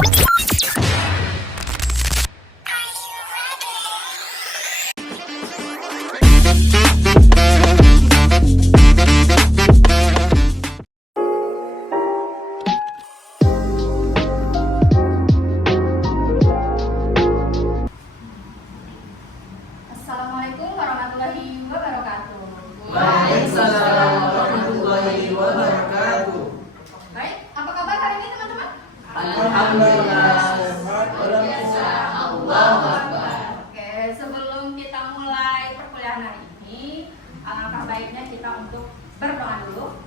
Assalamualaikum warahmatullahi wabarakatuh. Waalaikumsalam warahmatullahi wabarakatuh. Baik, apa kabar hari ini teman-teman? Alhamdulillah, sehat waalaikumsalam. Allahu Akbar. Oke, sebelum kita mulai perkuliahan hari ini, alangkah baiknya kita untuk berdoa dulu.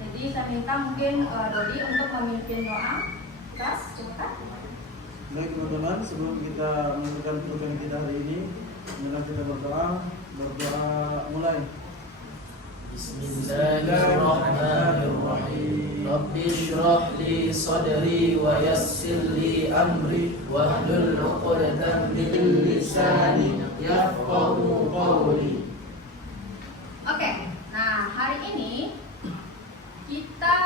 Jadi saya minta mungkin Dodi untuk memimpin doa. Terus, cepat. Baik teman-teman, sebelum kita melakukan program kita hari ini, marilah kita berdoa mulai. Bismillahirrahmanirrahim. Rabbi shrah li sadri wa yassir li amri wahlul 'uqdatam min lisani yafqahu qawli. Oke, nah hari ini kita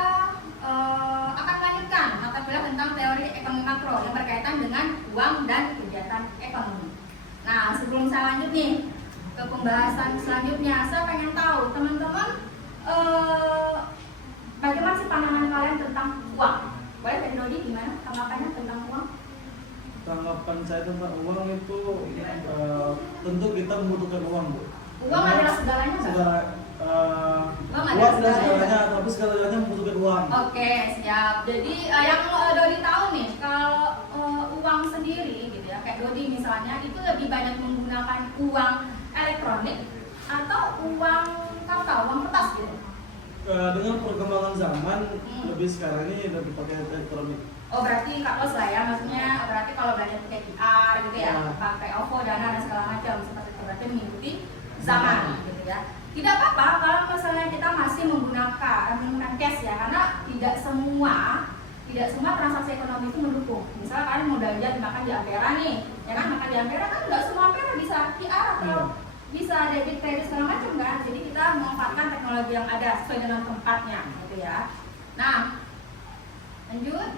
akan melanjutkan mata kuliah tentang teori ekonomi makro yang berkaitan dengan uang dan kegiatan ekonomi. Nah, sebelum saya lanjut nih ke pembahasan selanjutnya, saya pengen tahu teman-teman bagaimana sih pandangan kalian tentang uang? Boleh dari Dodi gimana tanggapannya tentang uang? Tanggapan saya tentang uang itu tentu kita membutuhkan uang, Bu. Uang adalah segalanya nggak? Uang adalah segalanya, tapi segalanya membutuhkan uang. Oke, siap. Jadi yang Dodi tahu nih, kalau uang sendiri gitu ya, kayak Dodi misalnya, itu lebih banyak menggunakan uang elektronik atau uang kartal, uang kertas gitu. Dengan perkembangan zaman, lebih sekarang ini lebih pakai elektronik. Oh, berarti Kak Bos lah ya, maksudnya berarti kalau banyak pakai QR gitu ya, Ya. pakai OVO, Dana dan segala macam seperti itu, berarti mengikuti zaman gitu ya. Tidak apa-apa kalau misalnya kita masih menggunakan cash ya, karena tidak semua transaksi ekonomi itu mendukung. Misalnya kalian mau belanja makan di Ampera nih, ya kan, makan di Ampera kan nggak semua Ampera bisa QR atau bisa debit kredit segala macam kan. Jadi kita memanfaatkan teknologi yang ada sesuai dengan tempatnya gitu ya. Nah, lanjut.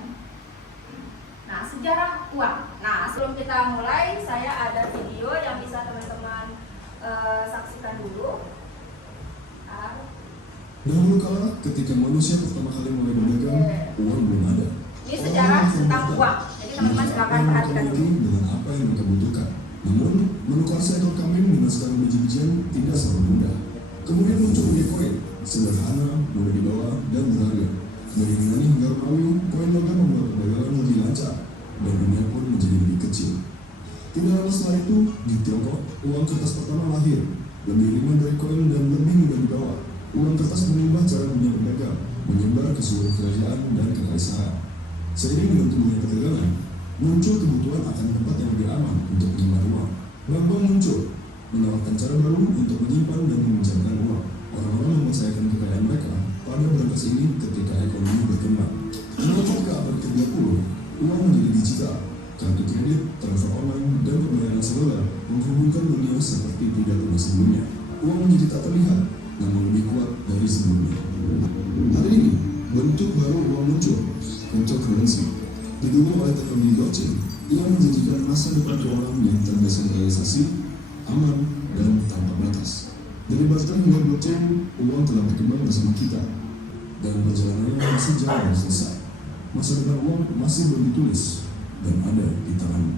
Nah, sejarah uang. Nah, sebelum kita mulai, saya ada video yang bisa teman-teman saksikan dulu. Dahulu kala ketika manusia pertama kali mulai berdagang, uang belum ada. Ini sejarah tentang uang. Jadi teman-teman silakan perhatikan dulu. Dengan apa yang mereka butuhkan. Namun, menukar seekor kambing dengan sekarang biji-bijian tidak selalu mudah. Kemudian muncul koin, sederhana, mudah dibawa, dan berharga. Dari Yunani hingga Romawi, koin logam membuat perdagangan lebih lancar, dan dunia pun menjadi lebih kecil. Tidak lama setelah itu, di Tiongkok, uang kertas pertama lahir. Lebih ringan dari koin dan lebih mudah dibawa. Uang kertas mengubah cara dunia berdagang, menyebar ke seluruh kerajaan dan kekaisaran. Seiring dengan tumbuhnya perdagangan, muncul kebutuhan akan tempat yang lebih aman untuk menyimpan uang. Bank muncul, menawarkan cara baru untuk menyimpan dan meminjamkan uang. Orang-orang mempercayakan kekayaan mereka pada berkas ini ketika ekonomi berkembang. Melonjak ke abad ke-20, uang menjadi digital. Kartu kredit, transfer online, dan pembayaran seluler menghubungkan dunia seperti tidak pernah sebelumnya. Uang menjadi tak terlihat, namun lebih kuat dari sebelumnya. Hari ini, bentuk baru uang muncul, cryptocurrency. Didukung oleh teknologi blockchain, ia menjanjikan masa depan keuangan yang terdesentralisasi, aman, dan tanpa batas. Dari barter hingga blockchain, uang telah berkembang bersama kita, dan perjalanannya masih jauh dari selesai. Masa depan uang masih belum ditulis, dan ada di tanganmu.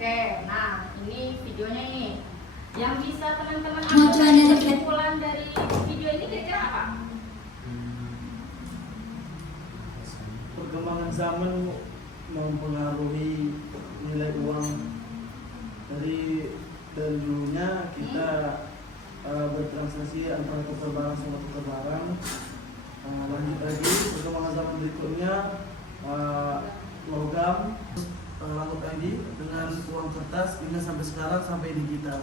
Oke, nah ini videonya ini. Yang bisa teman-teman Tujuan ambil dari kesimpulan dari video ini kira-kira apa? Perkembangan zaman mempengaruhi nilai uang. Dari dulunya kita bertransaksi antara tukar barang sama tukar barang. Lanjut lagi perkembangan zaman berikutnya logam, lalu lagi dengan uang kertas hingga sampai sekarang sampai digital.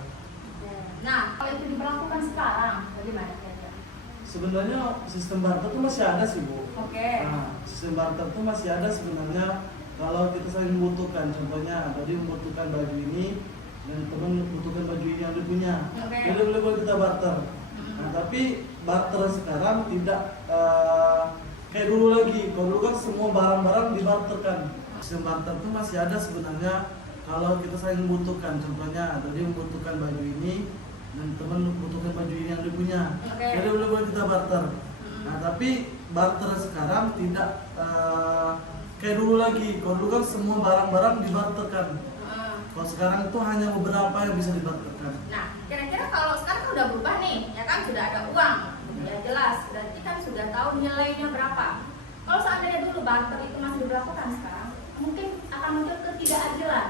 Nah, kalau itu diberlakukan sekarang, bagaimana kira-kira? Sebenarnya sistem barter itu masih ada sih, Bu. Oke. Nah, sistem barter itu masih ada sebenarnya kalau kita saling membutuhkan. Contohnya tadi membutuhkan baju ini dan teman membutuhkan baju ini yang dia punya. Oke. Jadi boleh kita barter. Nah, tapi barter sekarang tidak kayak dulu lagi. Kalau dulu kan semua barang-barang dibarterkan. Sistem barter itu masih ada sebenarnya kalau kita saling membutuhkan. Contohnya, tadi membutuhkan baju ini dan teman membutuhkan baju ini yang dia punya. Jadi boleh kita barter. Nah, tapi barter sekarang tidak kayak dulu lagi. Kalau dulu kan semua barang-barang dibarterkan. Kalau sekarang itu hanya beberapa yang bisa dibarterkan. Nah, kira-kira kalau sekarang kan udah berubah nih, ya kan sudah ada uang, ya jelas. Berarti kan sudah tahu nilainya berapa. Kalau seandainya dulu barter itu masih diberlakukan sekarang, mungkin akan muncul ketidakadilan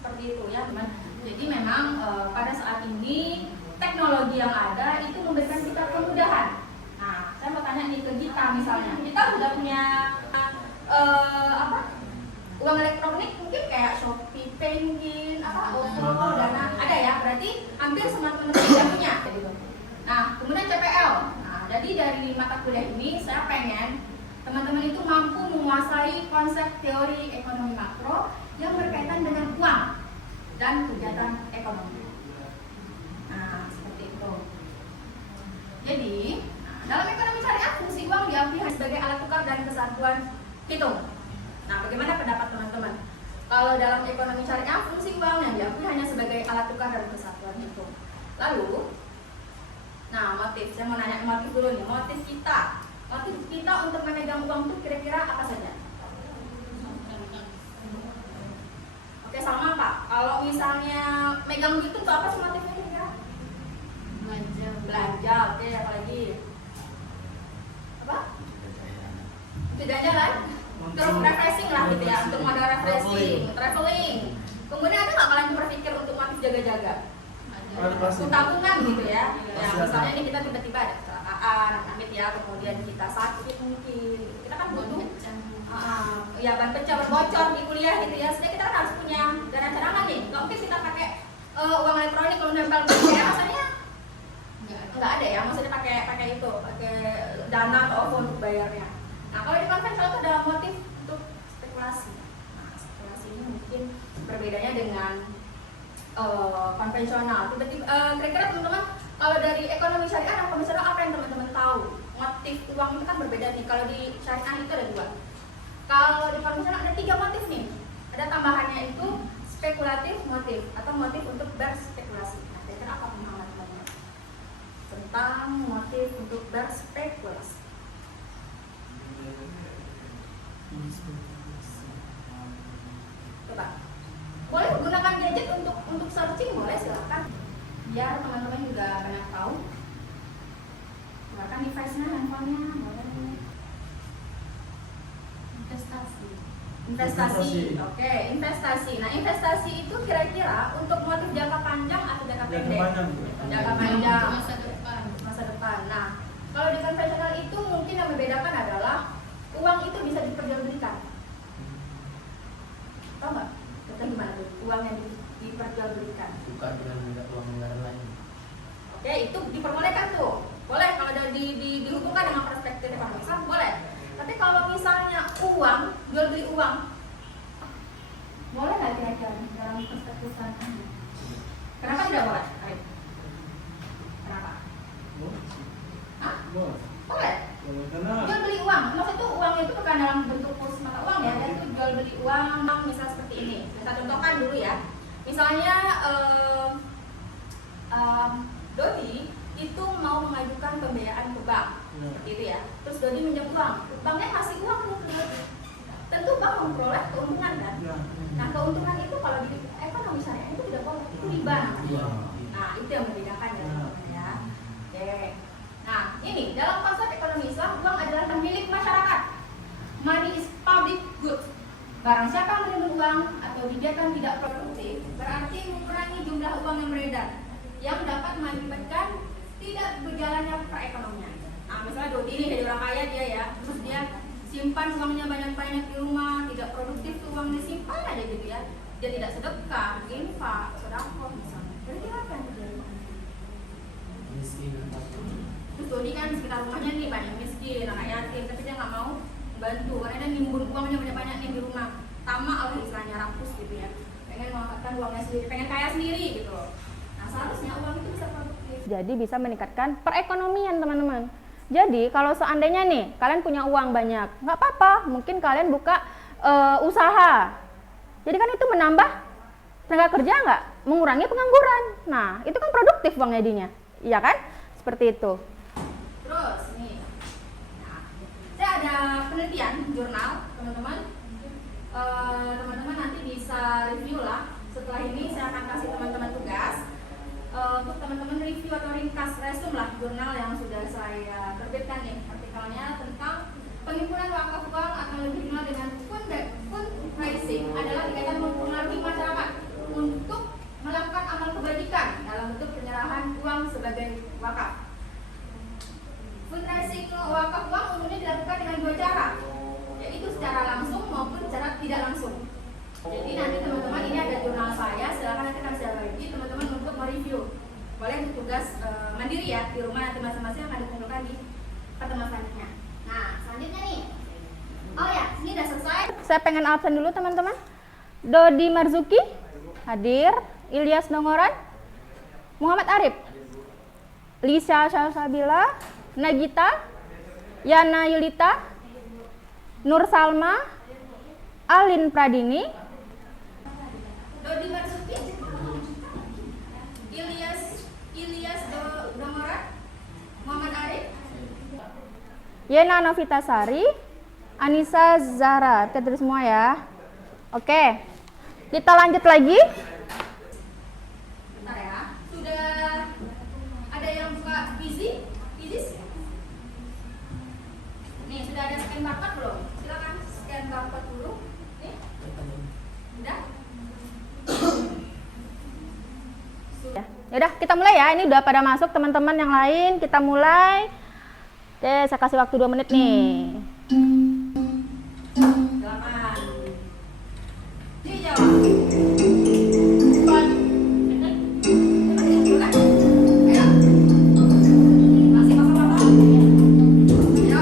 seperti itu ya, teman. Jadi memang pada saat ini teknologi yang ada itu memberikan kita kemudahan. Nah, saya mau tanya nih ke kita misalnya, kita sudah punya uang elektronik mungkin kayak Shopee Pay mungkin OVO, Dana ada ya, berarti hampir semua teman-teman sudah punya gitu. Nah, kemudian CPL. Nah, jadi dari mata kuliah ini saya pengen teman-teman itu mampu menguasai konsep teori ekonomi makro yang berkaitan dengan uang dan kegiatan ekonomi. Nah, seperti itu. Jadi, dalam ekonomi syariah fungsi uang diakui sebagai alat tukar dan kesatuan hitung. Nah, bagaimana pendapat teman-teman? Kalau dalam ekonomi syariah, fungsi uang yang diakui hanya sebagai alat tukar dan kesatuan hitung. Lalu, nah motif, saya mau nanya motif dulu nih. Motif kita untuk memegang uang itu kira-kira apa saja? Oke, sama Pak. Kalau misalnya megang duit itu apa sih motifnya kira-kira? Belanja. Oke, apa lagi? Apa? Untuk jalan? Untuk refreshing lah gitu ya, untuk modal refreshing, traveling. Kemudian ada nggak kalian berpikir untuk motif jaga-jaga? Untuk tabungan gitu ya. Ya misalnya ini kita tiba-tiba ada kecelakaan, amit ya, kemudian kita sakit mungkin, kita kan butuh ya ban pecah, bocor di kuliah gitu ya. Sehingga kita kan harus punya dana cadangan nih. Nggak mungkin kita pakai uang elektronik kalau nempel ya rasanya nggak ada ya. Maksudnya pakai itu, pakai dana atau OVO untuk bayarnya. Nah, kalau di konvensional itu ada motif untuk spekulasi. Nah, spekulasi ini mungkin berbedanya dengan konvensional. Kira-kira teman-teman, kalau dari ekonomi syariah dan konvensional apa yang teman-teman tahu? Motif uang itu kan berbeda nih. Kalau di syariah itu ada 2. Kalau di konvensional ada 3 motif nih. Ada tambahannya itu spekulatif motif atau motif untuk berspekulasi. Nah, kira-kira apa pemahaman teman-teman tentang motif untuk berspekulasi? Coba, boleh gunakan gadget untuk searching, boleh silakan. Biar teman-teman juga banyak tahu. Gunakan device-nya, handphonenya, boleh. Investasi. Oke, investasi. Nah, investasi itu kira-kira untuk motif jangka panjang atau jangka pendek? Jangka panjang. Masa depan. Nah, kalau di konvensional itu mungkin yang membedakan adalah uang itu bisa diperjualbelikan. Tahu nggak? Contoh gimana tuh? Uang yang diperjualbelikan. Bukan dengan uang negara lain. Oke, itu diperbolehkan tuh. Boleh kalau dihubungkan dengan perspektif ekonomi Islam, boleh. Tapi kalau misalnya uang, jual beli uang, boleh nggak kira-kira dalam perspektif Islam? Kenapa tidak boleh? Kenapa? Hah? Boleh. Karena Jual beli uang, maksud itu uangnya itu bukan dalam bentuk kursus mata uang ya, itu jual beli uang, misal seperti ini. Kita contohkan dulu ya. Misalnya Dodi itu mau mengajukan pembiayaan ke bank, seperti itu ya. Terus Dodi minjem uang, banknya kasih uang ke Dodi. Tentu bank memperoleh keuntungan kan. Nah, keuntungan itu kalau di ekonomi syariah itu tidak boleh, itu riba namanya. Nah, itu yang membedakan ya. Oke. Nah, ini dalam konsep ekonomi Islam, uang adalah milik masyarakat. Money is public good. Barang siapa menimbun uang atau dibiarkan tidak produktif, berarti mengurangi jumlah uang yang beredar, yang dapat mengakibatkan tidak berjalannya perekonomian. Nah, misalnya Dodi ini dari orang kaya dia ya, terus dia simpan uangnya banyak-banyak di rumah, tidak produktif tuh uang disimpan aja gitu ya. Dia tidak sedekah, infak, sedekah misalnya. Kira-kira apa yang terjadi? Miskin. Terus Dodi kan sekitar rumahnya nih banyak miskin, anak yatim, tapi dia nggak mau bantu karena dia nimbun uangnya banyak-banyak nih di rumah. Tamak lah istilahnya, rakus gitu ya. Pengen mengangkatkan uangnya sendiri, pengen kaya sendiri gitu. Nah, seharusnya uang itu bisa produktif. Jadi bisa meningkatkan perekonomian teman-teman. Jadi kalau seandainya nih kalian punya uang banyak, nggak apa-apa, mungkin kalian buka usaha. Jadi kan itu menambah tenaga kerja nggak? Mengurangi pengangguran. Nah, itu kan produktif Bang Edinya. Iya kan? Seperti itu. Terus nih, nah, saya ada penelitian jurnal teman-teman. Teman-teman nanti bisa review lah. Setelah ini saya akan kasih teman-teman tugas untuk teman-teman review atau ringkas resume lah jurnal yang sudah saya terbitkan nih artikelnya tentang penghimpunan wakaf uang atau lebih dikenal dengan fundraising adalah kegiatan mempengaruhi masyarakat untuk melakukan amal kebajikan dalam bentuk penyerahan uang sebagai wakaf. Fundraising wakaf uang umumnya dilakukan dengan dua cara, yaitu secara langsung maupun secara tidak langsung. Jadi nanti teman-teman ini ada jurnal saya, silakan nanti akan saya bagi teman-teman untuk mereview. Boleh tugas mandiri ya di rumah, nanti masing-masing akan dikumpulkan di pertemuan selanjutnya. Nah selanjutnya nih, oh ya ini udah selesai. Saya pengen absen dulu teman-teman. Dodi Marzuki hadir, Ilyas Dongoran, Muhammad Arif, Lisa Salsabila, Nagita, Yana Yulita, Nur Salma, Alin Pradini, Dodi Marzuki, Ilyas Dongoran, Muhammad Arif, Yena Novitasari, Anissa Zahra. Kita terus semua ya. Oke, kita lanjut lagi. bentar ya. Sudah ada yang buka Easy? Nih sudah ada scan barcode belum? Silakan scan barcode dulu. Nih, udah? Yaudah, kita mulai ya. Ini udah pada masuk teman-teman yang lain. Kita mulai. Oke, saya kasih waktu 2 menit nih. Silakan. Dijawab. Masih kosong-kosong? Ayo.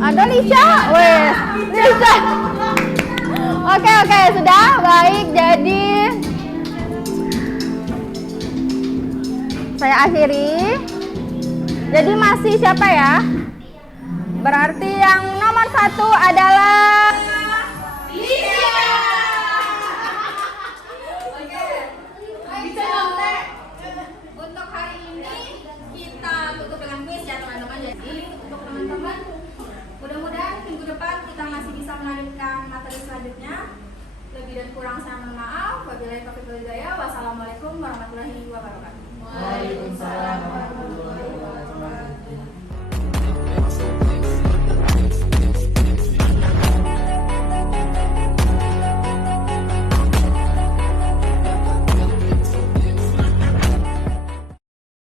Ada Lisha, wes, Lisha. Oke, sudah baik. Jadi saya akhiri. Jadi masih siapa ya? Berarti yang nomor 1 adalah Untuk hari ini kita tutup dengan kuis ya teman-teman. Jadi untuk teman-teman mudah-mudahan minggu depan kita masih bisa melanjutkan materi selanjutnya. Lebih dan kurang saya mohon maaf. Wabillahi taufiq wal hidayah. Wassalamualaikum warahmatullahi wabarakatuh. Waalaikumsalam warahmatullahi